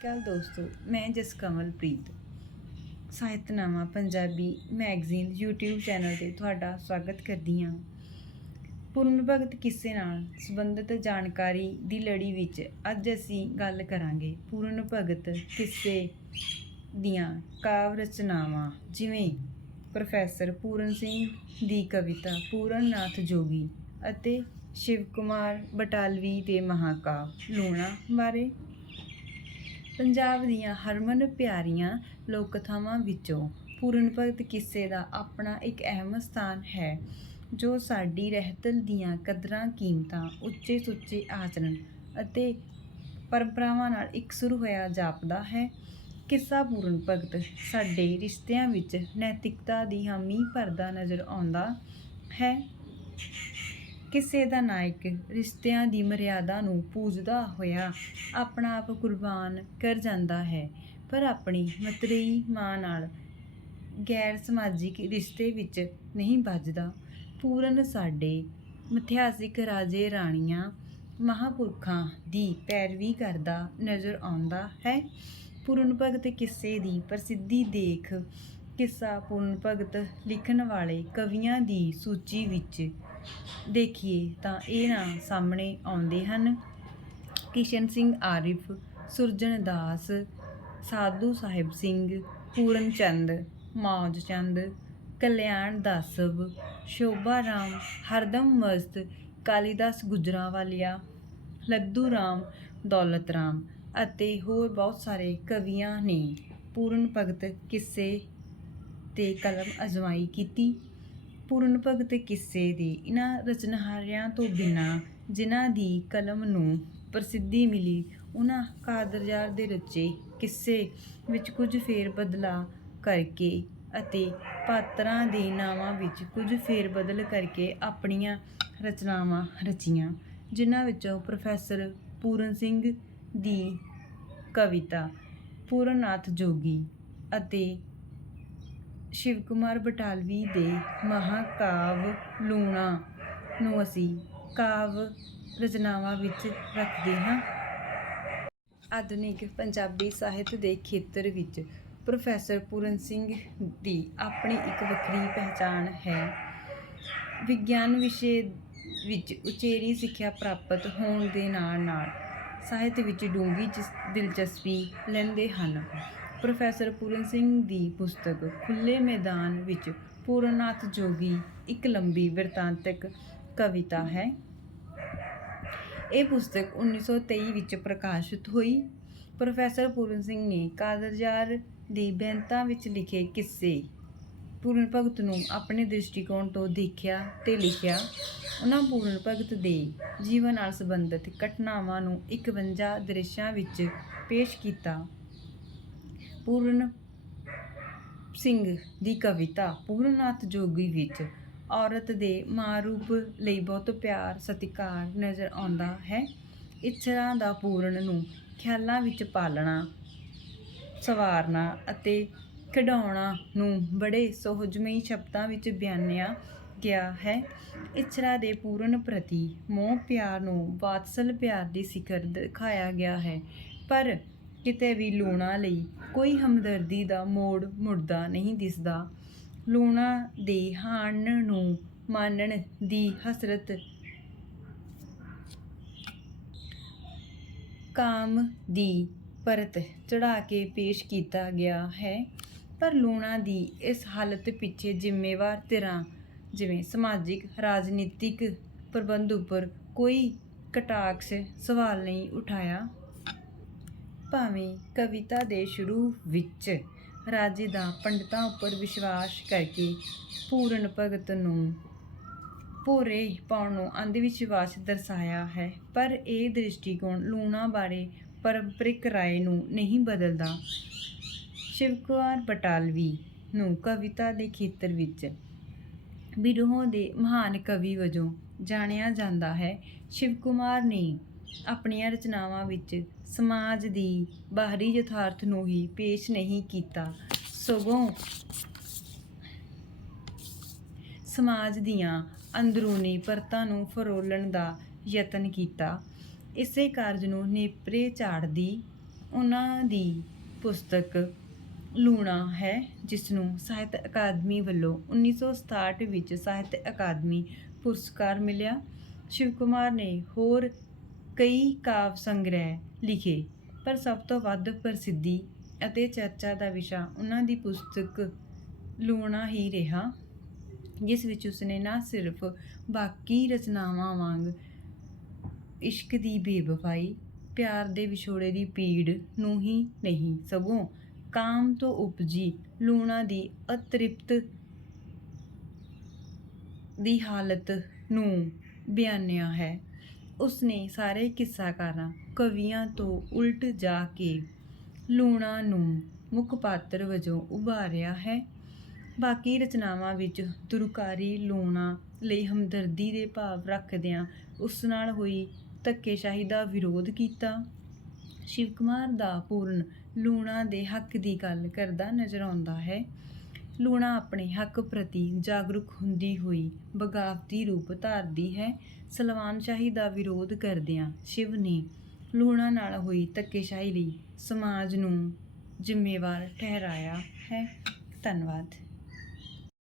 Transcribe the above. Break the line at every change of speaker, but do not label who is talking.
ਅਕਾਲ ਦੋਸਤੋ, ਮੈਂ Jaskamalpreet. Sahitnama Punjabi magazine YouTube channel ਤੇ ਤੁਹਾਡਾ ਸਵਾਗਤ ਕਰਦੀ ਹਾਂ। ਪੂਰਨ ਭਗਤ ਕਿੱਸੇ ਨਾਲ ਸੰਬੰਧਿਤ ਜਾਣਕਾਰੀ ਦੀ ਲੜੀ ਵਿੱਚ ਅੱਜ ਅਸੀਂ ਗੱਲ ਕਰਾਂਗੇ ਪੂਰਨ ਭਗਤ ਕਿੱਸੇ ਦੀਆਂ ਕਾਵ ਰਚਨਾਵਾਂ, ਜਿਵੇਂ ਪ੍ਰੋਫੈਸਰ ਪੂਰਨ ਸਿੰਘ ਦੀ ਕਵਿਤਾ ਪੂਰਨ ਨਾਥ ਜੋਗੀ ਅਤੇ ਸ਼ਿਵ ਕੁਮਾਰ ਬਟਾਲਵੀ ਦੇ ਮਹਾਕਾਵ, ਲੂਣਾ ਬਾਰੇ ਪੰਜਾਬ ਦੀਆਂ ਹਰਮਨ ਪਿਆਰੀਆਂ ਲੋਕ ਕਥਾਵਾਂ ਵਿੱਚੋਂ ਪੂਰਨ ਭਗਤ ਕਿੱਸੇ ਦਾ ਆਪਣਾ ਇੱਕ ਅਹਿਮ ਸਥਾਨ ਹੈ, ਜੋ ਸਾਡੀ ਰਹਿਤਲ ਦੀਆਂ ਕਦਰਾਂ, ਕੀਮਤਾਂ, ਉੱਚੇ ਸੁੱਚੇ ਆਚਰਣ ਅਤੇ ਪਰੰਪਰਾਵਾਂ ਨਾਲ ਇਕਸੁਰ ਹੋਇਆ ਜਾਪਦਾ ਹੈ। ਕਿੱਸਾ ਪੂਰਨ ਭਗਤ, ਸਾਡੇ ਰਿਸ਼ਤਿਆਂ ਵਿੱਚ ਨੈਤਿਕਤਾ ਦੀ ਹਾਮੀ ਭਰਦਾ ਨਜ਼ਰ ਆਉਂਦਾ ਹੈ। ਕਿਸੇ ਦਾ ਨਾਇਕ ਰਿਸ਼ਤਿਆਂ ਦੀ ਮਰਿਆਦਾ ਨੂੰ ਪੂਜਦਾ ਹੋਇਆ ਆਪਣਾ ਆਪ ਕੁਰਬਾਨ ਕਰ ਜਾਂਦਾ ਹੈ, ਪਰ ਆਪਣੀ ਮਤਰੇਈ ਮਾਂ ਨਾਲ ਗੈਰ ਸਮਾਜਿਕ ਰਿਸ਼ਤੇ ਵਿੱਚ ਨਹੀਂ ਵੱਜਦਾ। ਪੂਰਨ ਸਾਡੇ ਮਿਥਿਹਾਸਿਕ ਰਾਜੇ ਰਾਣੀਆਂ ਮਹਾਪੁਰਖਾਂ ਦੀ ਪੈਰਵੀ ਕਰਦਾ ਨਜ਼ਰ ਆਉਂਦਾ ਹੈ। ਪੂਰਨ ਭਗਤ ਕਿੱਸੇ ਦੀ ਪ੍ਰਸਿੱਧੀ ਦੇਖ ਕਿੱਸਾ ਪੂਰਨ ਭਗਤ ਲਿਖਣ ਵਾਲੇ ਕਵੀਆਂ ਦੀ ਸੂਚੀ ਵਿੱਚ ਦੇਖੀਏ ਤਾਂ ਇਹ ਨਾਂ ਸਾਹਮਣੇ ਆਉਂਦੇ ਹਨ। ਕਿਸ਼ਨ ਸਿੰਘ ਆਰਿਫ ਸੁਰਜਨ ਦਾਸ, ਸਾਧੂ ਸਾਹਿਬ ਸਿੰਘ, ਪੂਰਨ ਚੰਦ, ਮੌਜ ਚੰਦ, ਕਲਿਆਣ ਦਾਸਵ, ਸ਼ੋਭਾ ਰਾਮ, ਹਰਦਮ ਮਸਤ, ਕਾਲੀਦਾਸ ਗੁਜਰਾਵਾਲੀਆ, ਲੱਦੂ ਰਾਮ, ਦੌਲਤ ਰਾਮ ਅਤੇ ਹੋਰ ਬਹੁਤ ਸਾਰੇ ਕਵੀਆਂ ਨੇ ਪੂਰਨ ਭਗਤ ਕਿੱਸੇ ਤੇ ਕਲਮ ਅਜਮਾਈ ਕੀਤੀ। ਪੂਰਨ ਭਗਤ ਕਿੱਸੇ ਦੇ? ਇਹਨਾਂ ਰਚਨਹਾਰਿਆਂ ਤੋਂ ਬਿਨਾਂ ਜਿਨ੍ਹਾਂ ਦੀ ਕਲਮ ਨੂੰ ਪ੍ਰਸਿੱਧੀ ਮਿਲੀ ਉਹਨਾਂ ਕਾਦਰਯਾਰ ਦੇ ਰਚੇ ਕਿੱਸੇ ਵਿੱਚ ਕੁਝ ਫੇਰ ਬਦਲਾ ਕਰਕੇ ਅਤੇ ਪਾਤਰਾਂ ਦੇ ਨਾਵਾਂ ਵਿੱਚ ਕੁਝ ਫੇਰ ਬਦਲ ਕਰਕੇ ਆਪਣੀਆਂ ਰਚਨਾਵਾਂ ਰਚੀਆਂ, ਜਿਨ੍ਹਾਂ ਵਿੱਚੋਂ ਪ੍ਰੋਫੈਸਰ ਪੂਰਨ ਸਿੰਘ ਦੀ ਕਵਿਤਾ, ਪੂਰਨਨਾਥ ਜੋਗੀ ਅਤੇ ਸ਼ਿਵ ਕੁਮਾਰ ਬਟਾਲਵੀ ਦੇ ਮਹਾਕਾਵ ਲੂਣਾ ਨੂੰ ਅਸੀਂ ਕਾਵ ਰਚਨਾਵਾਂ ਵਿੱਚ ਰੱਖਦੇ ਹਾਂ। ਆਧੁਨਿਕ ਪੰਜਾਬੀ ਸਾਹਿਤ ਦੇ ਖੇਤਰ ਵਿੱਚ ਪ੍ਰੋਫੈਸਰ ਪੂਰਨ ਸਿੰਘ ਦੀ ਆਪਣੀ ਇੱਕ ਵੱਖਰੀ ਪਹਿਚਾਣ ਹੈ। ਵਿਗਿਆਨ ਵਿਸ਼ੇ ਵਿੱਚ ਉਚੇਰੀ ਸਿੱਖਿਆ ਪ੍ਰਾਪਤ ਹੋਣ ਦੇ ਨਾਲ ਨਾਲ ਸਾਹਿਤ ਵਿੱਚ ਡੂੰਘੀ ਜਿਸ- ਦਿਲਚਸਪੀ ਲੈਂਦੇ ਹਨ। ਪ੍ਰੋਫੈਸਰ ਪੂਰਨ ਸਿੰਘ ਦੀ ਪੁਸਤਕ ਖੁੱਲੇ ਮੈਦਾਨ ਵਿੱਚ ਪੂਰਨਨਾਥ ਜੋਗੀ ਇੱਕ ਲੰਬੀ ਬਿਰਤਾਂਤਕ ਕਵਿਤਾ ਹੈ। ਇਹ ਪੁਸਤਕ 1923 ਵਿੱਚ ਪ੍ਰਕਾਸ਼ਿਤ ਹੋਈ। ਪ੍ਰੋਫੈਸਰ ਪੂਰਨ ਸਿੰਘ ਨੇ ਕਾਦਰਯਾਰ ਦੀ ਬੈਂਤਾਂ ਵਿੱਚ ਲਿਖੇ ਕਿੱਸੇ ਪੂਰਨ ਭਗਤ ਨੂੰ ਆਪਣੇ ਦ੍ਰਿਸ਼ਟੀਕੋਣ ਤੋਂ ਦੇਖਿਆ ਤੇ ਲਿਖਿਆ, ਉਹਨਾਂ ਪੂਰਨ ਭਗਤ ਦੇ ਜੀਵਨ ਨਾਲ ਸੰਬੰਧਿਤ ਘਟਨਾਵਾਂ ਨੂੰ 51 ਦ੍ਰਿਸ਼ਾਂ ਵਿੱਚ ਪੇਸ਼ ਕੀਤਾ। ਪੂਰਨ ਸਿੰਘ ਦੀ ਕਵਿਤਾ ਪੂਰਨਨਾਥ ਜੋਗੀ ਵਿੱਚ ਔਰਤ ਦੇ ਮਾਂ ਰੂਪ ਲਈ ਬਹੁਤ ਪਿਆਰ, ਸਤਿਕਾਰ ਨਜ਼ਰ ਆਉਂਦਾ ਹੈ। ਇੱਛਰਾਂ ਦਾ ਪੂਰਨ ਨੂੰ ਖਿਆਲਾਂ ਵਿੱਚ ਪਾਲਣਾ, ਸਵਾਰਨਾ ਅਤੇ ਖਿਡਾਉਣਾ ਨੂੰ ਬੜੇ ਸੋਹਜਮਈ ਸ਼ਬਦਾਂ ਵਿੱਚ ਬਿਆਨਿਆ ਗਿਆ ਹੈ। ਇੱਛਰਾ ਦੇ ਪੂਰਨ ਪ੍ਰਤੀ ਮੋਹ ਪਿਆਰ ਨੂੰ ਵਾਤਸਲ ਪਿਆਰ ਦੀ ਸਿਖਰ ਦਿਖਾਇਆ ਗਿਆ ਹੈ। ਪਰ ਕਿਤੇ ਵੀ ਲੂਣਾ ਲਈ ਕੋਈ ਹਮਦਰਦੀ ਦਾ ਮੋੜ ਮੁੜਦਾ ਨਹੀਂ ਦਿਸਦਾ। ਲੂਣਾ ਦੇ ਹਾਣ ਨੂੰ ਮਾਨਣ ਦੀ ਹਸਰਤ ਕਾਮ ਦੀ ਪਰਤ ਚੜਾ ਕੇ ਪੇਸ਼ ਕੀਤਾ ਗਿਆ ਹੈ। ਪਰ ਲੂਣਾ ਦੀ ਇਸ ਹਾਲਤ ਪਿੱਛੇ ਜ਼ਿੰਮੇਵਾਰ ਧਿਰਾਂ ਜਿਵੇਂ ਸਮਾਜਿਕ, ਰਾਜਨੀਤਿਕ ਪ੍ਰਬੰਧ ਉੱਪਰ ਕੋਈ ਕਟਾਕਸ਼ ਸਵਾਲ ਨਹੀਂ ਉਠਾਇਆ। ਭਾਵੇਂ ਕਵਿਤਾ ਦੇ ਸ਼ੁਰੂ ਵਿੱਚ ਰਾਜੇ ਦਾ ਪੰਡਤਾਂ ਉੱਪਰ ਵਿਸ਼ਵਾਸ ਕਰਕੇ ਪੂਰਨ ਭਗਤ ਨੂੰ ਭੋਰੇ ਪਾਉਣ ਨੂੰ ਅੰਧ ਵਿਸ਼ਵਾਸ ਦਰਸਾਇਆ ਹੈ, ਪਰ ਇਹ ਦ੍ਰਿਸ਼ਟੀਕੋਣ ਲੂਣਾ ਬਾਰੇ ਪਰੰਪਰਿਕ ਰਾਏ ਨੂੰ ਨਹੀਂ ਬਦਲਦਾ। ਸ਼ਿਵ ਕੁਮਾਰ ਬਟਾਲਵੀ ਨੂੰ ਕਵਿਤਾ ਦੇ ਖੇਤਰ ਵਿੱਚ ਬਿਰਹੋਂ ਦੇ ਮਹਾਨ ਕਵੀ ਵਜੋਂ ਜਾਣਿਆ ਜਾਂਦਾ ਹੈ। ਸ਼ਿਵ ਕੁਮਾਰ ਨੇ ਆਪਣੀਆਂ ਰਚਨਾਵਾਂ ਵਿੱਚ ਸਮਾਜ ਦੀ ਬਾਹਰੀ ਯਥਾਰਥ ਨੂੰ ਹੀ ਪੇਸ਼ ਨਹੀਂ ਕੀਤਾ। ਸਗੋਂ ਸਮਾਜ ਦੀਆਂ ਅੰਦਰੂਨੀ ਪਰਤਾਂ ਨੂੰ ਫਰੋਲਣ ਦਾ ਯਤਨ ਕੀਤਾ। ਇਸੇ ਕਾਰਜ ਨੂੰ ਨੇਪਰੇ ਝਾੜਦੀ ਉਹਨਾਂ ਦੀ ਪੁਸਤਕ ਲੂਣਾ ਹੈ, ਜਿਸ ਨੂੰ ਸਾਹਿਤ ਅਕਾਦਮੀ ਵੱਲੋਂ 1967 ਵਿੱਚ ਸਾਹਿਤ ਅਕਾਦਮੀ ਪੁਰਸਕਾਰ ਮਿਲਿਆ। ਸ਼ਿਵ ਕੁਮਾਰ ਨੇ ਹੋਰ ਕਈ ਕਾਵਿ ਸੰਗ੍ਰਹਿ ਲਿਖੇ, ਪਰ ਸਭ ਤੋਂ ਵੱਧ ਪ੍ਰਸਿੱਧੀ ਅਤੇ ਚਰਚਾ ਦਾ ਵਿਸ਼ਾ ਉਹਨਾਂ ਦੀ ਪੁਸਤਕ ਲੂਣਾ ਹੀ ਰਿਹਾ, ਜਿਸ ਵਿੱਚ ਉਸਨੇ ਨਾ ਸਿਰਫ ਬਾਕੀ ਰਚਨਾਵਾਂ ਵਾਂਗ ਇਸ਼ਕ ਦੀ ਬੇਵਫਾਈ, ਪਿਆਰ ਦੇ ਵਿਛੋੜੇ ਦੀ ਪੀੜ ਨੂੰ ਹੀ ਨਹੀਂ, ਸਗੋਂ ਕਾਮ ਤੋਂ ਉਪਜੀ ਲੂਣਾ ਦੀ ਅਤ੍ਰਿਪਤ ਦੀ ਹਾਲਤ ਨੂੰ ਬਿਆਨਿਆ ਹੈ। ਉਸਨੇ ਸਾਰੇ ਕਿੱਸਾਕਾਰਾਂ, ਕਵੀਆਂ ਤੋਂ ਉਲਟ ਜਾ ਕੇ ਲੂਣਾ ਨੂੰ ਮੁੱਖ ਪਾਤਰ ਵਜੋਂ ਉਭਾਰਿਆ ਹੈ। ਬਾਕੀ ਰਚਨਾਵਾਂ ਵਿੱਚ ਦੁਰਕਾਰੀ ਲੂਣਾ ਲਈ ਹਮਦਰਦੀ ਦੇ ਭਾਵ ਰੱਖਦਿਆਂ ਉਸ ਨਾਲ ਹੋਈ ਧੱਕੇਸ਼ਾਹੀ ਦਾ ਵਿਰੋਧ ਕੀਤਾ। ਸ਼ਿਵ ਕੁਮਾਰ ਦਾ ਪੂਰਨ ਲੂਣਾ ਦੇ ਹੱਕ ਦੀ ਗੱਲ ਕਰਦਾ ਨਜ਼ਰ ਆਉਂਦਾ ਹੈ। ਲੂਣਾ ਆਪਣੇ ਹੱਕ ਪ੍ਰਤੀ ਜਾਗਰੂਕ ਹੁੰਦੀ ਹੋਈ ਬਗਾਵਤੀ ਰੂਪ ਧਾਰਦੀ ਹੈ। ਸਲਵਾਨਸ਼ਾਹੀ ਦਾ ਵਿਰੋਧ ਕਰਦਿਆਂ ਸ਼ਿਵ ਨੇ ਲੂਣਾ ਨਾਲ ਹੋਈ ਧੱਕੇਸ਼ਾਹੀ ਲਈ ਸਮਾਜ ਨੂੰ ਜ਼ਿੰਮੇਵਾਰ ਠਹਿਰਾਇਆ ਹੈ। ਧੰਨਵਾਦ।